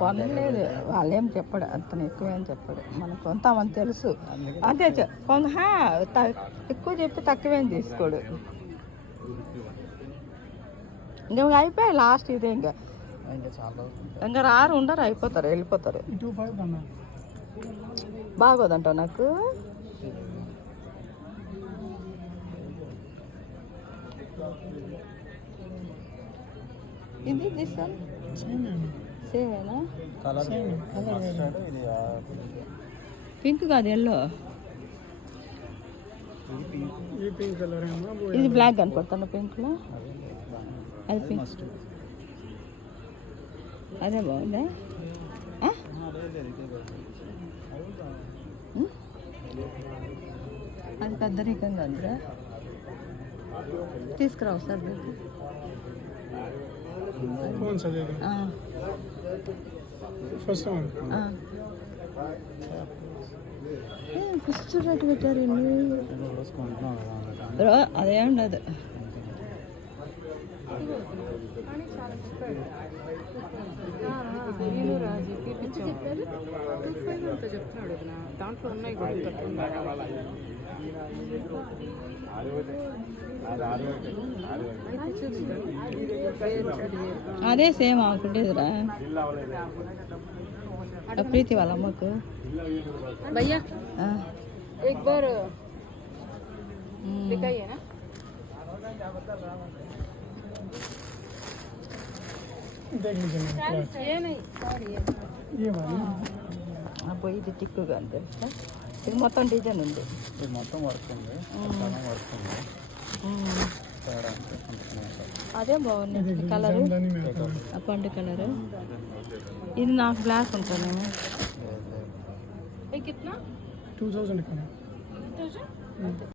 కొనలేదు, వాళ్ళేం చెప్పాడు, అతను ఎక్కువేం చెప్పాడు, మనకు కొంతమంది తెలుసు అంతే. ఎక్కువ చెప్పి తక్కువేం తీసుకోడు. ఇంకా అయిపోయాయి లాస్ట్ ఇదే. ఇంకా రారు, ఉండరు, అయిపోతారు, వెళ్ళిపోతారు. బాగోదంటావు నాకు. ఇది తీసాను సేమేనా? పింక్ కాదు, ఎల్లో. ఇది బ్లాక్ కనపడుతున్నా పింక్లో. అది పింక్, అదే బాగుందా? అది పెద్దరికంగా ఉందిరా, తీసుకురావు సార్. ఫస్ట్ రేట్ పెట్టారు అదే ఉండదు. చెప్తున్నాడు దాంట్లో ఉన్నాయి అదే సేమ్ ఆకుంటేదిరా. ప్రీతి వాళ్ళ అమ్మకు భయ్యా एक बार दिखाइए ना. ये नहीं ये పోయి ఇది టిక్కుగా అంతే. ఇది మొత్తం డిజైన్ ఉంది, ఇది మొత్తం వర్క్ ఉంది, వర్క్ ఉంది. అదే బాగుంది కలరు, పండు కలరు. ఇది నాకు బ్లాక్ ఉంటాను. 2000